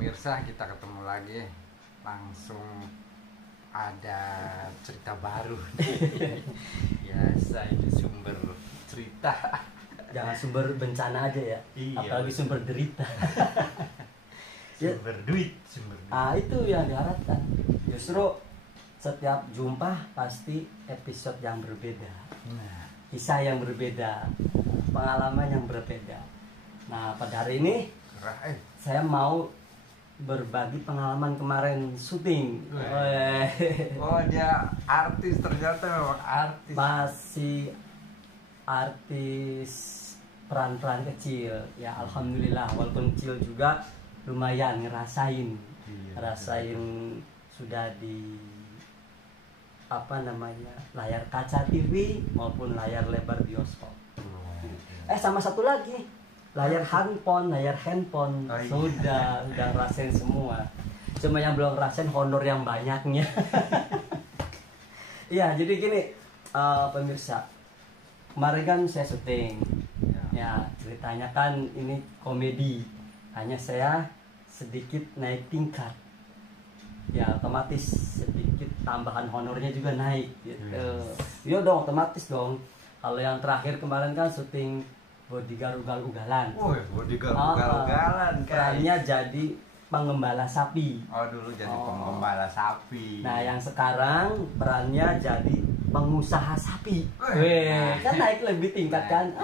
Mirsa, kita ketemu lagi. Langsung ada cerita baru. Biasa ini sumber cerita. Jangan sumber bencana aja ya. Iya, apalagi sumber derita. Sumber duit. Itu yang diharapkan. Justru setiap jumpa pasti episode yang berbeda. Nah, Kisah yang berbeda, pengalaman yang berbeda. Nah, pada hari ini saya mau berbagi pengalaman kemarin syuting. Oh, dia artis, ternyata memang artis. Masih artis peran-peran kecil. Ya alhamdulillah, walaupun kecil juga lumayan ngerasain. Ngerasain sudah di layar kaca TV maupun layar lebar bioskop. Sama satu lagi, layar handphone. Sudah ngerasain semua. Cuma yang belum ngerasain honor yang banyaknya. Iya, jadi gini, pemirsa, kemarin kan saya syuting. Ya, ceritanya kan ini komedi. Hanya saya sedikit naik tingkat. Ya, otomatis sedikit tambahan honornya juga naik gitu. Iya dong, otomatis dong. Kalau yang terakhir kemarin kan syuting bodyguard ugal-ugalan. Bodyguard ugal-ugalan. Perannya jadi pengembala sapi. Oh, dulu jadi pengembala sapi. Nah, yang sekarang perannya jadi pengusaha sapi. Kan naik lebih tingkat kan?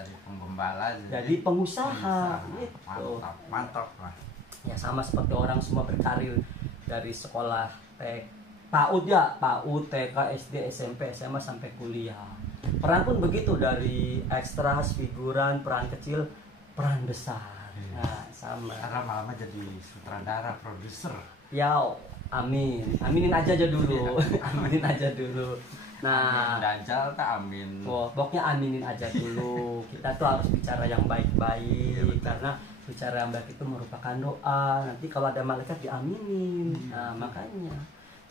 Dari pengembala jadi pengusaha. Gitu. Mantap lah. Ya sama seperti orang semua berkarir dari sekolah PAUD ya, PAUD, TK, SD, SMP, SMA sampai kuliah. Peran pun begitu, dari ekstras, figuran, peran kecil, peran besar. Nah, sama. Karena lama jadi sutradara, produser. Ya, aminin aja dulu. Aminin aja dulu. Nah, Dajjal tak amin. Pokoknya aminin aja dulu. Kita tuh harus bicara yang baik-baik, karena bicara yang baik itu merupakan doa. Nanti kalau ada malaikat diaminin. Nah, makanya.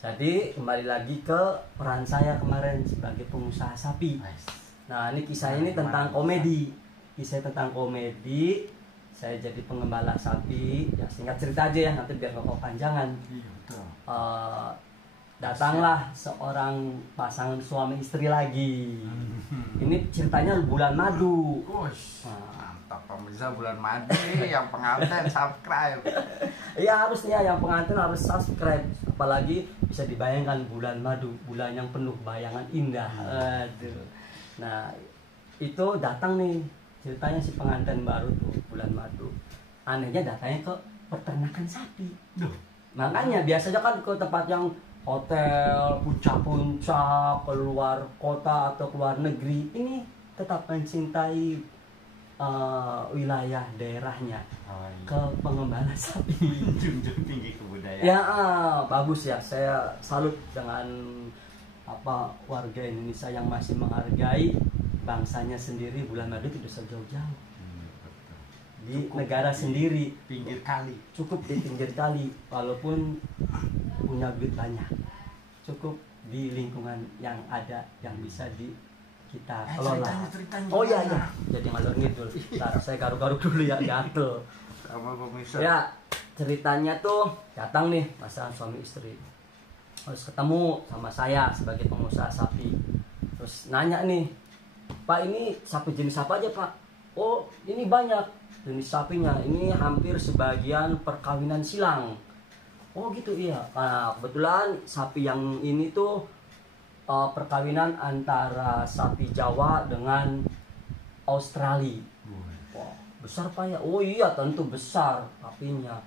Jadi kembali lagi ke peran saya kemarin sebagai pengusaha sapi. Nah, ini kisah ini tentang komedi. Kisah tentang komedi. Saya jadi pengembala sapi. Ya, singkat cerita aja ya, nanti biar nggak kepanjangan. Iya, betul. Datanglah seorang pasangan suami istri lagi. Ini ceritanya bulan madu. Mantap, pemirsa, bulan madu nih, yang pengantin subscribe. Iya, harusnya yang pengantin harus subscribe. Apalagi bisa dibayangkan bulan madu, bulan yang penuh bayangan indah. Aduh. Nah, itu datang nih, ceritanya si pengantin baru tuh bulan madu. Anehnya datangnya ke peternakan sapi. Makanya biasanya kan ke tempat yang hotel, puncak-puncak, keluar kota atau keluar negeri. Ini tetap mencintai wilayah daerahnya. Ke pengembala sapi. Junjung tinggi kebudayaan. Ya, bagus ya. Saya salut dengan warga Indonesia yang masih menghargai bangsanya sendiri. Bulan madu tidak sejauh-jauh. Di cukup negara sendiri, pinggir kali. Cukup di pinggir kali, walaupun punya duit banyak. Cukup di lingkungan yang ada yang bisa kita kelola. Oh iya. Jadi ngalor ngidul. Saya garuk-garuk dulu ya, gatel. Sama pemirsa. Ya, ceritanya tuh datang nih pasangan suami istri. Terus ketemu sama saya sebagai pengusaha sapi. Terus nanya nih, "Pak, ini sapi jenis apa aja, Pak?" "Oh, ini banyak jenis sapinya, ini hampir sebagian perkawinan silang." "Oh gitu, iya." Nah, kebetulan sapi yang ini tuh perkawinan antara sapi Jawa dengan Australia. Wah, besar Pak ya? "Oh iya, tentu besar sapinya."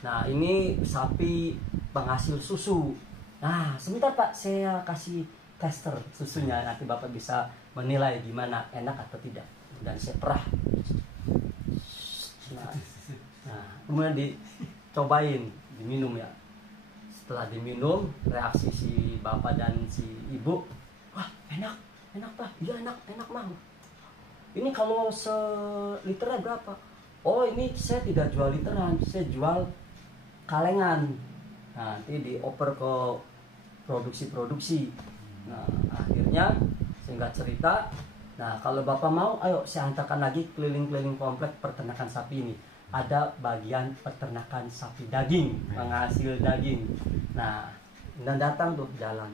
"Nah, ini sapi penghasil susu." "Nah, sebentar Pak, saya kasih tester susunya, nanti Bapak bisa menilai gimana enak atau tidak." Dan saya perah. Nah, kemudian dicobain, diminum ya. Setelah diminum, reaksi si bapak dan si ibu, "Wah, enak Pak." "Iya, enak Mang. Ini kalau seliternya berapa?" "Oh, ini saya tidak jual literan, saya jual kalengan. Nanti dioper ke produksi." Nah, akhirnya singkat cerita, nah kalau Bapak mau, ayo saya antarkan lagi keliling-keliling komplek peternakan sapi ini. ada bagian peternakan sapi daging, penghasil daging. Nah, dan datang tuh jalan.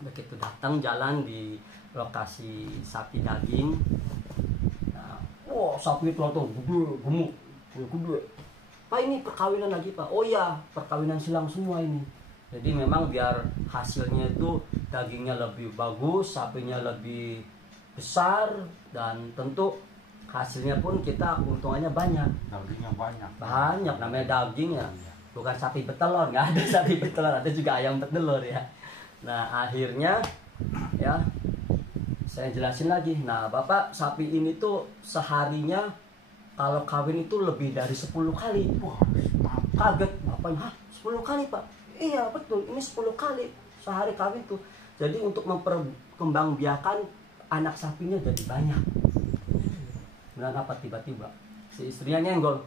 Begitu datang jalan di lokasi sapi daging. Nah, wah, sapi itu tuh gede, gemuk, gede. Pak, ini perkawinan lagi, Pak. Oh iya, perkawinan silang semua ini. Jadi memang biar hasilnya itu dagingnya lebih bagus, sapinya lebih besar, dan tentu hasilnya pun kita keuntungannya banyak. Dagingnya banyak. Banyak, namanya daging ya. Bukan sapi betelor, nggak ada sapi betelor, ada juga ayam betelor ya. Nah, akhirnya ya saya jelasin lagi. Nah, Bapak, sapi ini tuh seharinya kalau kawin itu lebih dari 10 kali. Wah, Kaget bapaknya, hah, 10 kali, Pak? Iya, betul, ini 10 kali sehari kawin tuh. Jadi untuk memperkembangbiakan anak sapinya jadi banyak. Benar apa tiba-tiba si istrinya nyenggol.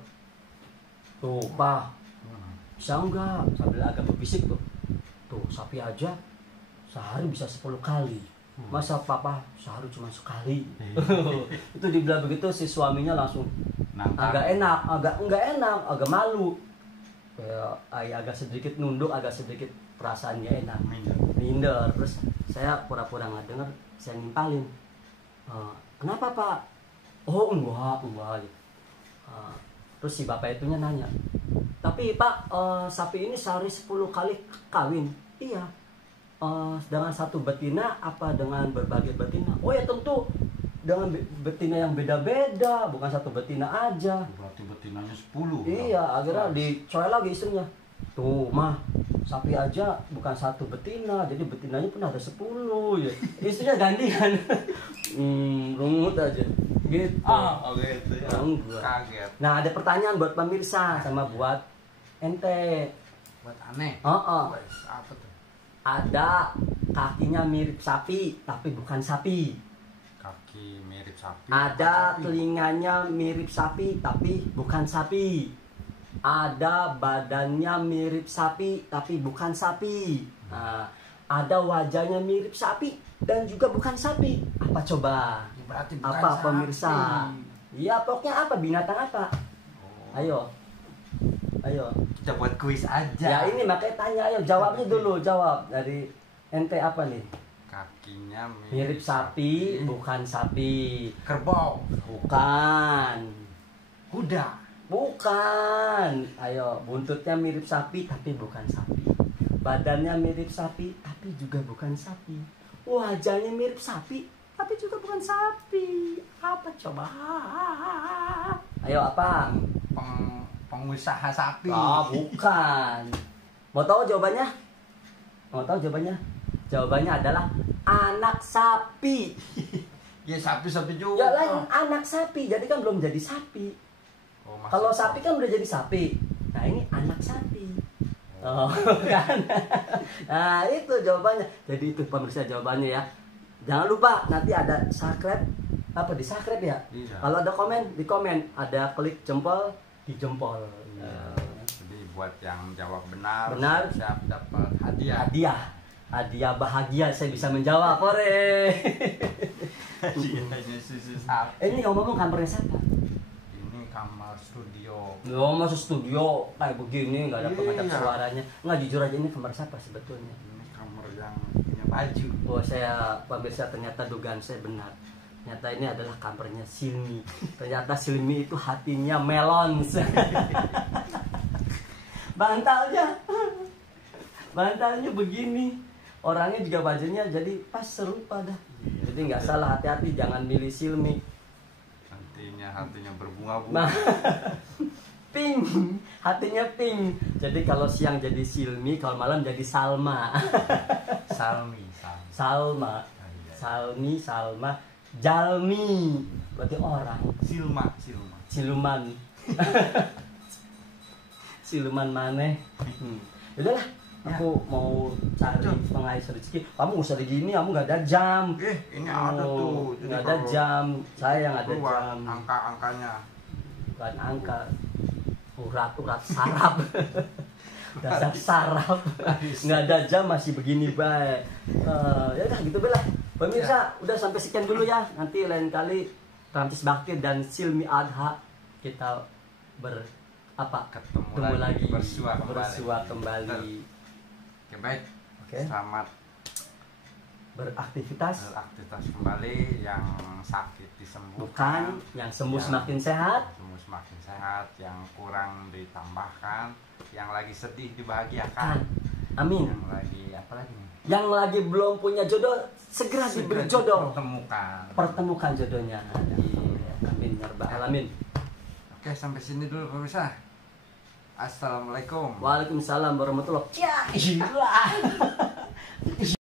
Tuh, Pak, bisa enggak? Sambil agak berbisik tuh. Tuh, sapi aja sehari bisa 10 kali. Masa papa sehari cuma sekali? Itu dibilang begitu, si suaminya langsung agak enggak enak, agak malu. Kayak agak sedikit nunduk, agak sedikit perasaannya enak. Minder. Terus saya pura-pura nggak dengar, saya nimpalin. Kenapa, Pak? Oh, enggak. Terus si bapak itunya nanya, tapi Pak, sapi ini sehari 10 kali kawin? Iya. Dengan satu betina apa dengan berbagai betina? Oh ya, tentu dengan betina yang beda-beda, bukan satu betina aja. Berarti betinanya 10. Iya, akhirnya dicoy lagi istrinya. Tuh, Mah, sapi aja bukan satu betina, jadi betinanya pun ada 10 ya. Istrinya gantian. Rungut aja. Gitu. Gitu ya. Kaget. Nah, ada pertanyaan buat pemirsa sama buat ente. Buat aneh. Apa tuh? Ada kakinya mirip sapi tapi bukan sapi. Kaki mirip sapi. Ada telinganya mirip sapi tapi bukan sapi. Ada badannya mirip sapi tapi bukan sapi. Nah, ada wajahnya mirip sapi dan juga bukan sapi. Apa coba? Berarti bukan apa sapi. pemirsa? Iya, pokoknya apa? Binatang apa? Ayo. Kita buat kuis aja. Ya ini makanya tanya, ayo jawabnya dulu, jawab dari ente apa nih? Kakinya Mirip sapi, bukan sapi. Kerbau. Bukan. Kuda. Bukan. Ayo, buntutnya mirip sapi tapi bukan sapi. Badannya mirip sapi tapi juga bukan sapi. Wajahnya mirip sapi tapi juga bukan sapi. Apa coba? Ayo apa? Pengusaha sapi. Bukan. Mau tahu jawabannya? Jawabannya adalah anak sapi. Ya, sapi juga. Ya lain, anak sapi. Jadi kan belum jadi sapi. Kalau sapi kan udah jadi sapi. Nah, ini anak sapi. Kan. Nah, itu jawabannya. Jadi itu pemirsa jawabannya ya. Jangan lupa nanti ada subscribe. Apa di subscribe ya? Iya. Kalau ada komen, di komen. Ada klik jempol di jempol. Jadi buat yang jawab benar siap dapat Hadiah bahagia, saya bisa menjawab. Ore. Hadiahnya susu sapi. Ini ngomong kamarnya siapa? Ini kamar studio. Masuk studio kayak begini nggak ada pengadap suaranya. Nggak, jujur aja ini kamar siapa sebetulnya? Ini kamar yang punya baju. Oh, saya pemirsa, ternyata dugaan saya benar. Ternyata ini adalah kamarnya Silmi. Ternyata Silmi itu hatinya melon. Bantalnya begini. Orangnya juga bajunya jadi pas serupa dah. Jadi nggak salah, hati-hati jangan milih Silmi. Hatinya berbunga-bunga. Pink, hatinya pink. Jadi kalau siang jadi Silmi, kalau malam jadi Salma. Salma. Jalmi, berarti orang. Siluman. Siluman maneh. Udahlah, aku mau cari pengais rezeki. Kamu usah begini, kamu nggak ada jam. Ini ada tuh. Nggak ada jam. Saya yang ada jam. Angka-angkanya. Bukan angka. Urat saraf. Dasar saraf. Nggak ada jam masih begini baik. Ya udah gitu belah. Pemirsa, udah sampai sekian dulu ya. Nanti lain kali Ramcis Bakti dan Silmi Adha kita ketemu lagi, bersua kembali. Oke, baik. Oke. Selamat beraktivitas kembali, yang sakit bukan, disembuhkan, yang sembuh semakin sehat, yang kurang ditambahkan, yang lagi sedih dibahagiakan. Amin. Yang lagi apa lagi nih? Yang lagi belum punya jodoh segera diberi jodoh. Pertemukan jodohnya. Amin ya rabbal alamin. Oke, sampai sini dulu pemirsa. Assalamualaikum. Waalaikumsalam warahmatullahi wabarakatuh.